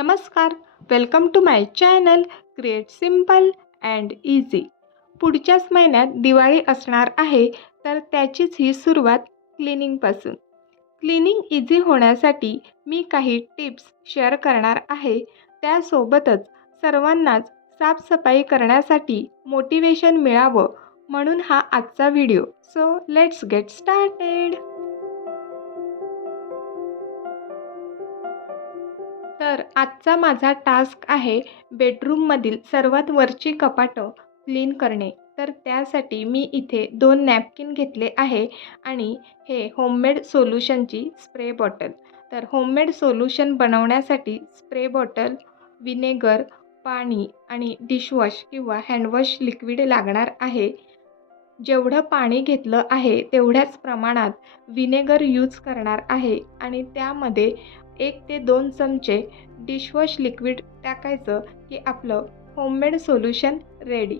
नमस्कार. Welcome to my channel create simple and easy पुढच्याच महिन्यात दिवाळी असणार आहे तर त्याचीच ही सुरुवात क्लिनिंगपासून क्लिनिंग इझी होण्यासाठी मी काही टिप्स शेअर करणार आहे. त्यासोबतच सर्वांनाच साफसफाई करण्यासाठी मोटिवेशन मिळावं म्हणून हा आजचा video so let's get started तर आजचा माझा टास्क आहे बेडरूममधील सर्वात वरची कपाटं क्लीन करणे. तर त्यासाठी मी इथे दोन नॅपकिन घेतले आहे आणि हे होममेड सोल्युशनची स्प्रे बॉटल. तर होममेड सोल्युशन बनवण्यासाठी स्प्रे बॉटल विनेगर पाणी आणि डिशवॉश किंवा हँडवॉश लिक्विड लागणार आहे. जेवढं पाणी घेतलं आहे तेवढ्याच प्रमाणात विनेगर यूज करणार आहे आणि त्यामध्ये एक ते दोन चमचे डिशवॉश लिक्विड टाकायचं की आपलं होममेड सोल्युशन रेडी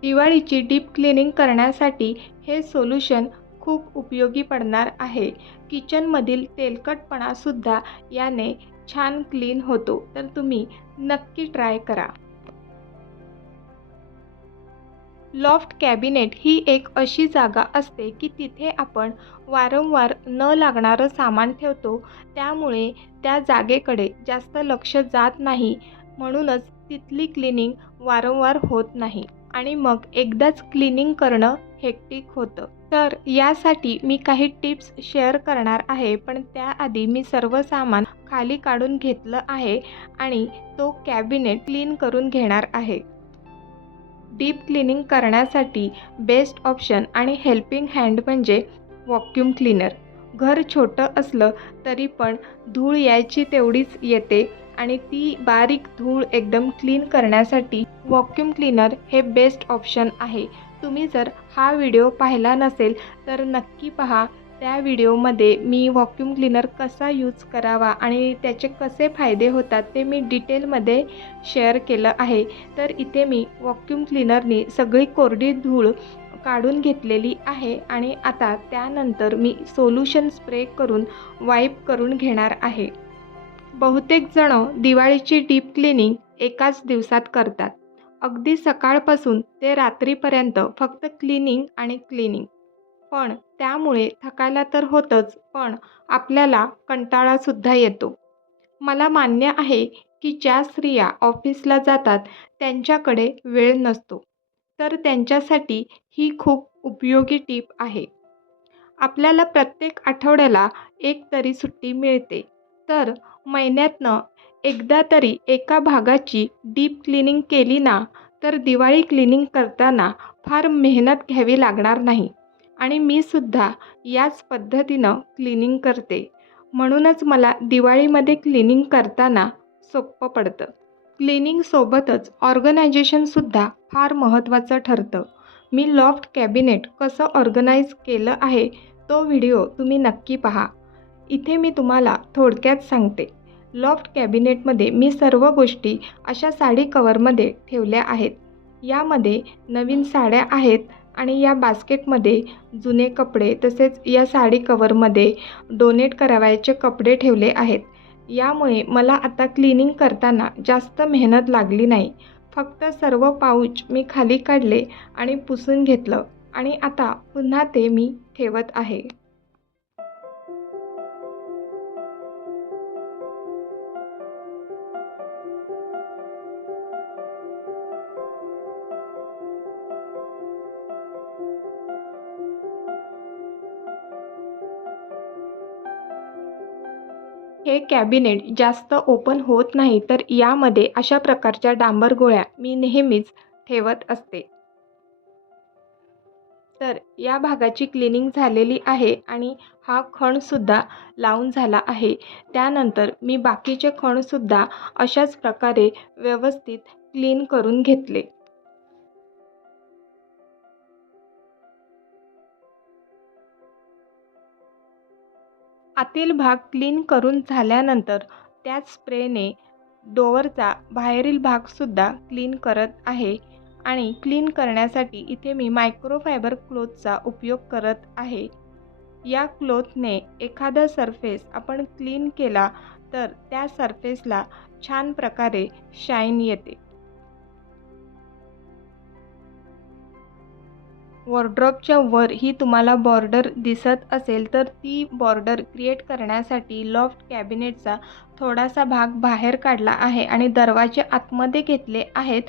दिवाळीची डीप क्लिनिंग करण्यासाठी हे सोल्युशन खूप उपयोगी पडणार आहे. किचनमधील तेलकटपणासुद्धा याने छान क्लीन होतो. तर तुम्ही नक्की ट्राय करा. लॉफ्ट कॅबिनेट ही एक अशी जागा असते की तिथे आपण वारंवार न लागणारं सामान ठेवतो. त्यामुळे त्या जागेकडे जास्त लक्ष जात नाही. म्हणूनच तिथली क्लिनिंग वारंवार होत नाही आणि मग एकदाच क्लिनिंग करणं हेक्टिक होतं. तर यासाठी मी काही टिप्स शेअर करणार आहे पण त्याआधी मी सर्व सामान खाली काढून घेतलं आहे आणि तो कॅबिनेट क्लीन करून घेणार आहे. डीप क्लिनिंग करण्यासाठी बेस्ट ऑप्शन आणि हेल्पिंग हँड म्हणजे वॉक्यूम क्लीनर. घर छोटं असलं तरी पण धूळ यायची तेवढीच येते आणि ती बारीक धूळ एकदम क्लीन करण्यासाठी व्हॉक्युम क्लीनर हे बेस्ट ऑप्शन आहे. तुम्ही जर हा व्हिडिओ पाहिला नसेल तर नक्की पहा. त्या व्हिडिओमध्ये मी व्हॉक्यूम क्लीनर कसा यूज करावा आणि त्याचे कसे फायदे होतात ते मी डिटेलमध्ये शेअर केलं आहे. तर इथे मी व्हॉक्यूम क्लीनरनी सगळी कोरडी धूळ काढून घेतलेली आहे आणि आता त्यानंतर मी सोल्युशन स्प्रे करून वाईप करून घेणार आहे. बहुतेक जणं दिवाळीची डीप क्लिनिंग एकाच दिवसात करतात. अगदी सकाळपासून ते रात्रीपर्यंत फक्त क्लिनिंग आणि क्लिनिंग. पण त्यामुळे थकायला तर होतंच पण आपल्याला कंटाळासुद्धा येतो. मला मान्य आहे की ज्या स्त्रिया ऑफिसला जातात त्यांच्याकडे वेळ नसतो. तर त्यांच्यासाठी ही खूप उपयोगी टीप आहे. आपल्याला प्रत्येक आठवड्याला एक तरी सुट्टी मिळते. तर महिन्यातनं एकदा तरी एका भागाची डीप क्लिनिंग केली ना तर दिवाळी क्लिनिंग करताना फार मेहनत घ्यावी लागणार नाही. आणि मी सुद्धा याच पद्धतीनं क्लिनिंग करते. म्हणूनच मला दिवाळीमध्ये क्लिनिंग करताना सोपं पडतं. क्लिनिंगसोबतच ऑर्गनायझेशनसुद्धा फार महत्त्वाचं ठरतं. मी लॉफ्ट कॅबिनेट कसं ऑर्गनाईज केलं आहे तो व्हिडिओ तुम्ही नक्की पहा. इथे मी तुम्हाला थोडक्यात सांगते. लॉफ्ट कॅबिनेटमध्ये मी सर्व गोष्टी अशा साडी कवरमध्ये ठेवल्या आहेत. यामध्ये नवीन साड्या आहेत आणि या बास्केटमध्ये जुने कपडे तसेच या साडी कवरमध्ये डोनेट करावायचे कपडे ठेवले आहेत. यामुळे मला आता क्लिनिंग करताना जास्त मेहनत लागली नाही. फक्त सर्व पाऊच मी खाली काढले आणि पुसून घेतलं आणि आता पुन्हा ते मी ठेवत आहे. हे कॅबिनेट जास्त ओपन होत नाही तर यामध्ये अशा प्रकारच्या डांबर गोळ्या मी नेहमीच ठेवत असते. तर या भागाची क्लिनिंग झालेली आहे आणि हा खणसुद्धा लावून झाला आहे. त्यानंतर मी बाकीचे खणसुद्धा अशाच प्रकारे व्यवस्थित क्लीन करून घेतले. आतील भाग क्लीन करून झाल्यानंतर त्याच स्प्रेने डोअरचा बाहेरील भागसुद्धा क्लीन करत आहे. आणि क्लीन करण्यासाठी इथे मी मायक्रोफायबर क्लोथचा उपयोग करत आहे. या क्लोथने एखादा सरफेस आपण क्लीन केला तर त्या सरफेसला छान प्रकारे शाईन येते. वॉर्ड्रॉपच्या वर ही तुम्हाला बॉर्डर दिसत असेल तर ती बॉर्डर क्रिएट करण्यासाठी लॉफ्ट कॅबिनेटचा थोडासा भाग बाहेर काढला आहे आणि दरवाजे आतमध्ये घेतले आहेत.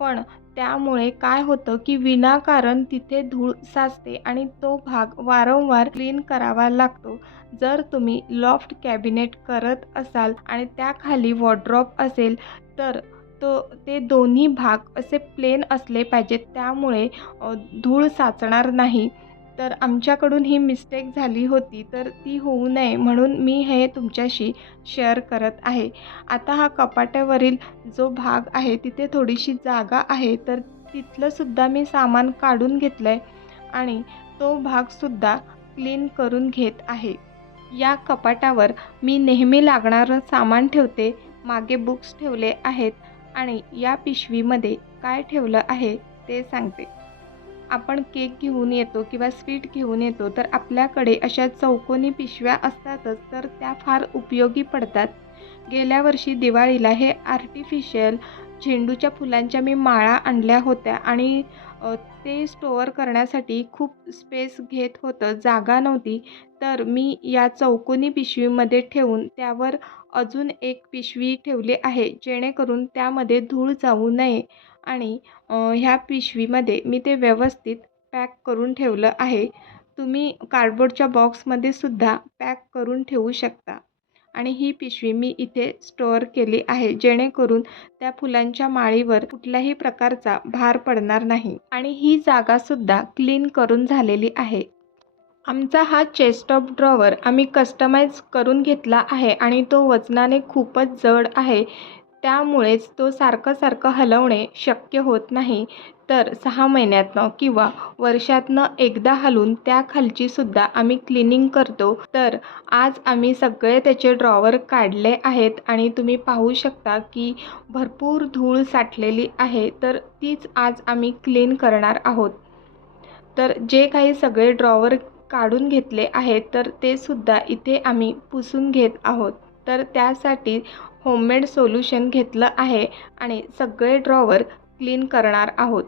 पण त्यामुळे काय होतं की विनाकारण तिथे धूळ साचते आणि तो भाग वारंवार क्लीन करावा लागतो. जर तुम्ही लॉफ्ट कॅबिनेट करत असाल आणि त्याखाली वॉर्ड्रॉप असेल तर तो ते दोन्ही भाग असे प्लेन असले पाहिजेत. त्यामुळे धूळ साचणार नाही. तर आमच्याकडून ही मिस्टेक झाली होती तर ती होऊ नये म्हणून मी हे तुमच्याशी शेअर करत आहे. आता हा कपाट्यावरील जो भाग आहे तिथे थोडीशी जागा आहे तर तिथलंसुद्धा मी सामान काढून घेतलं आहे आणि तो भागसुद्धा क्लीन करून घेत आहे. या कपाटावर मी नेहमी लागणारं सामान ठेवते मागे बुक्स ठेवले आहेत. आणि या पिशवीमध्ये काय ठेवलं आहे ते सांगते. आपण केक घेऊन येतो किंवा स्वीट घेऊन येतो तर आपल्याकडे अशा चौकोनी पिशव्या असतातच तर त्या फार उपयोगी पडतात. गेल्या वर्षी दिवाळीला हे आर्टिफिशियल झेंडूच्या फुलांच्या मी माळा आणल्या होत्या आणि ते स्टोअर करण्यासाठी खूप स्पेस घेत होतं जागा नव्हती. तर मी या चौकोनी पिशवीमध्ये ठेवून त्यावर अजून एक पिशवी ठेवली आहे जेणेकरून त्यामध्ये धूळ जाऊ नये. आणि ह्या पिशवीमध्ये मी ते व्यवस्थित पॅक करून ठेवलं आहे. तुम्ही कार्डबोर्डच्या बॉक्समध्ये सुद्धा पॅक करून ठेवू शकता. आणि ही पिशवी मी इथे स्टोअर केली आहे जेणेकरून त्या फुलांच्या माळीवर कुठल्याही प्रकारचा भार पडणार नाही. आणि ही जागासुद्धा क्लीन करून झालेली आहे. आमचा हा चेस्ट ऑफ ड्रॉवर आम्ही कस्टमाइज करून घेतला आहे आणि तो वजनाने खूपच जड आहे. त्यामुळेच तो सारखं सारखं हलवणे शक्य होत नाही. तर सहा महिन्यातनं किंवा वर्षातनं एकदा हलून त्या खालचीसुद्धा आम्ही क्लिनिंग करतो. तर आज आम्ही सगळे त्याचे ड्रॉवर काढले आहेत आणि तुम्ही पाहू शकता की भरपूर धूळ साठलेली आहे. तर तीच आज आम्ही क्लीन करणार आहोत. तर जे काही सगळे ड्रॉवर काढून घेतले आहेत तर ते सुद्धा इथे आम्ही पुसून घेत आहोत. तर त्यासाठी होममेड सोल्युशन घेतलं आहे आणि सगळे ड्रॉवर क्लीन करणार आहोत.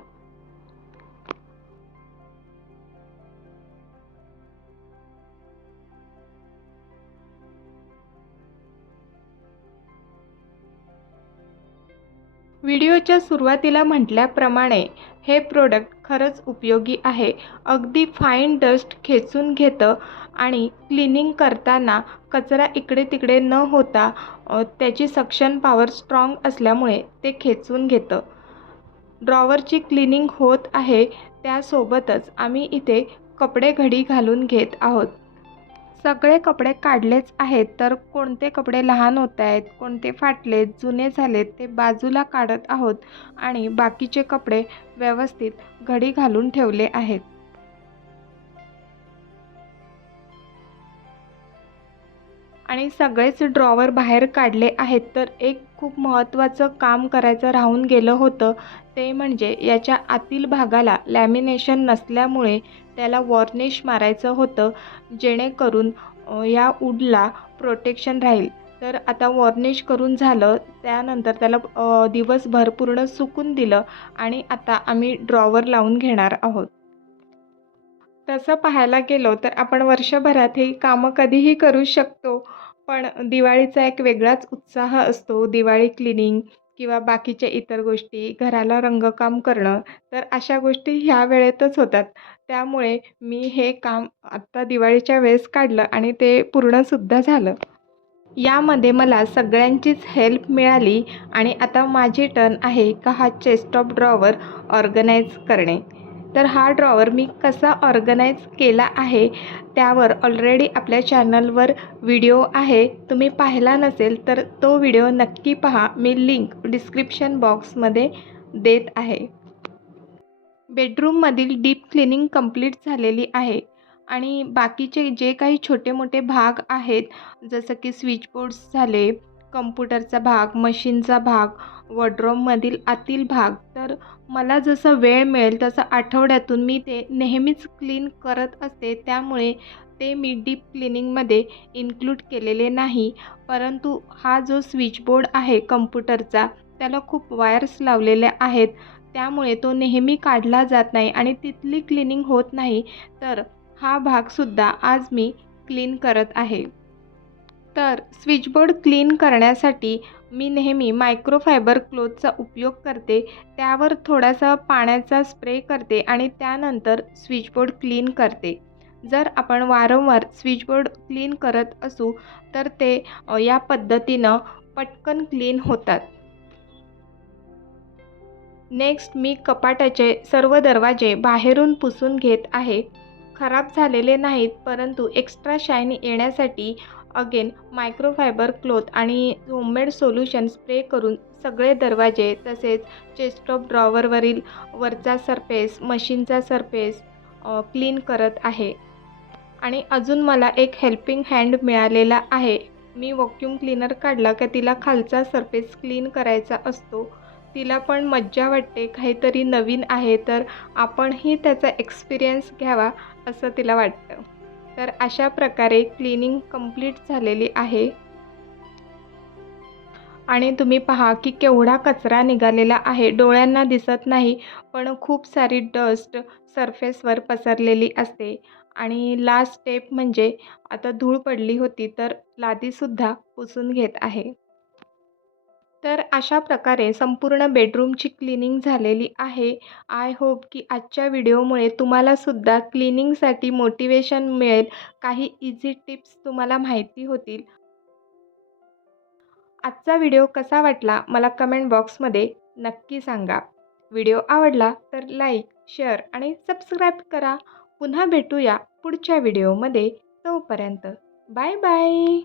व्हिडिओच्या सुरुवातीला म्हटल्याप्रमाणे हे प्रोडक्ट खरंच उपयोगी आहे. अगदी फाईन डस्ट खेचून घेतं आणि क्लिनिंग करताना कचरा इकडे तिकडे न होता त्याची सक्शन पॉवर स्ट्रॉंग असल्यामुळे ते खेचून घेतं. ड्रॉवरची क्लिनिंग होत आहे त्यासोबतच आम्ही इथे कपडे घडी घालून घेत आहोत. सगळे कपडे काढलेच आहेत तर कोणते कपडे लहान होत आहेत कोणते फाटलेत जुने झालेत ते बाजूला काढत आहोत आणि बाकीचे कपडे व्यवस्थित घडी घालून ठेवले आहेत. आणि सगळेच ड्रॉवर बाहेर काढले आहेत तर एक खूप महत्त्वाचं काम करायचं राहून गेलं होतं ते म्हणजे याच्या आतील भागाला लॅमिनेशन नसल्यामुळे त्याला वॉर्निश मारायचं होतं जेणेकरून या वूडला प्रोटेक्शन राहील. तर आता वॉर्निश करून झालं त्यानंतर त्याला दिवसभर पूर्ण सुकून दिलं आणि आता आम्ही ड्रॉवर लावून घेणार आहोत. तसं पाहायला गेलो तर आपण वर्षभरात ही कामं कधीही करू शकतो. पण दिवाळीचा एक वेगळाच उत्साह असतो. दिवाळी क्लिनिंग किंवा बाकीच्या इतर गोष्टी घराला रंगकाम करणं तर अशा गोष्टी ह्या वेळेतच होतात. त्यामुळे मी हे काम आत्ता दिवाळीच्या वेळेस काढलं आणि ते पूर्णसुद्धा झालं. यामध्ये मला सगळ्यांचीच हेल्प मिळाली आणि आता माझी टर्न आहे का हा चेस्ट ऑफ ड्रॉवर ऑर्गनाईज करणे. तर हा ड्रॉवर मी कसा ऑर्गनाईज केला आहे त्यावर ऑलरेडी आपल्या चॅनलवर व्हिडिओ आहे. तुम्ही पाहिला नसेल तर तो व्हिडिओ नक्की पहा. मी लिंक डिस्क्रिप्शन बॉक्समध्ये देत आहे. बेडरूममधील डीप क्लिनिंग कंप्लीट झालेली आहे. आणि बाकीचे जे काही छोटे मोठे भाग आहेत जसं की स्विच बोर्ड्स झाले कम्प्युटरचा भाग मशीनचा भाग वॉर्डरोबमधील आतील भाग. तर मला जसं वेळ मिळेल तसं आठवड्यातून मी ते नेहमीच क्लीन करत असते. त्यामुळे ते मी डीप क्लिनिंगमध्ये इन्क्लूड केलेले नाही. परंतु हा जो स्विचबोर्ड आहे कम्प्युटरचा त्याला खूप वायर्स लावलेल्या आहेत. त्यामुळे तो नेहमी काढला जात नाही आणि तिथली क्लिनिंग होत नाही. तर हा भागसुद्धा आज मी क्लीन करत आहे. तर स्विचबोर्ड क्लीन करण्यासाठी मी नेहमी मायक्रोफायबर क्लोथचा उपयोग करते. त्यावर थोडासा पाण्याचा स्प्रे करते आणि त्यानंतर स्विचबोर्ड क्लीन करते. जर आपण वारंवार स्विचबोर्ड क्लीन करत असू तर ते या पद्धतीनं पटकन क्लीन होतात. नेक्स्ट मी कपाटाचे सर्व दरवाजे बाहेरून पुसून घेत आहे. खराब झालेले नाहीत परंतु एक्स्ट्रा शाईन येण्यासाठी अगेन मायक्रोफायबर क्लोथ आणि होममेड सोल्युशन स्प्रे करून सगळे दरवाजे तसेच चेस्ट ऑफ ड्रॉवरवरील वरचा सरफेस मशीनचा सरफेस क्लीन करत आहे. आणि अजून मला एक हेल्पिंग हँड मिळालेला आहे. मी वॉक्यूम क्लीनर काढला का तिला खालचा सरफेस क्लीन करायचा असतो. तिला पण मज्जा वाटते. काहीतरी नवीन आहे तर आपणही त्याचा एक्सपिरियन्स घ्यावा असं तिला वाटतं. तर अशा प्रकारे क्लिनिंग कंप्लीट झालेली आहे. आणि तुम्ही पहा की केवढा कचरा निघालेला आहे. डोळ्यांना दिसत नाही पण खूप सारी डस्ट सरफेसवर पसरलेली असते. आणि लास्ट स्टेप म्हणजे आता धूळ पडली होती तर लादीसुद्धा पुसून घेत आहे. तर अशा प्रकारे संपूर्ण बेडरूमची क्लिनिंग झालेली आहे. आय होप की आजच्या व्हिडिओमुळे तुम्हालासुद्धा क्लिनिंगसाठी मोटिवेशन मिळेल. काही इझी टिप्स तुम्हाला माहिती होतील. आजचा व्हिडिओ कसा वाटला मला कमेंट बॉक्समध्ये नक्की सांगा. व्हिडिओ आवडला तर लाईक शेअर आणि सबस्क्राईब करा. पुन्हा भेटूया पुढच्या व्हिडिओमध्ये तोपर्यंत. Bye bye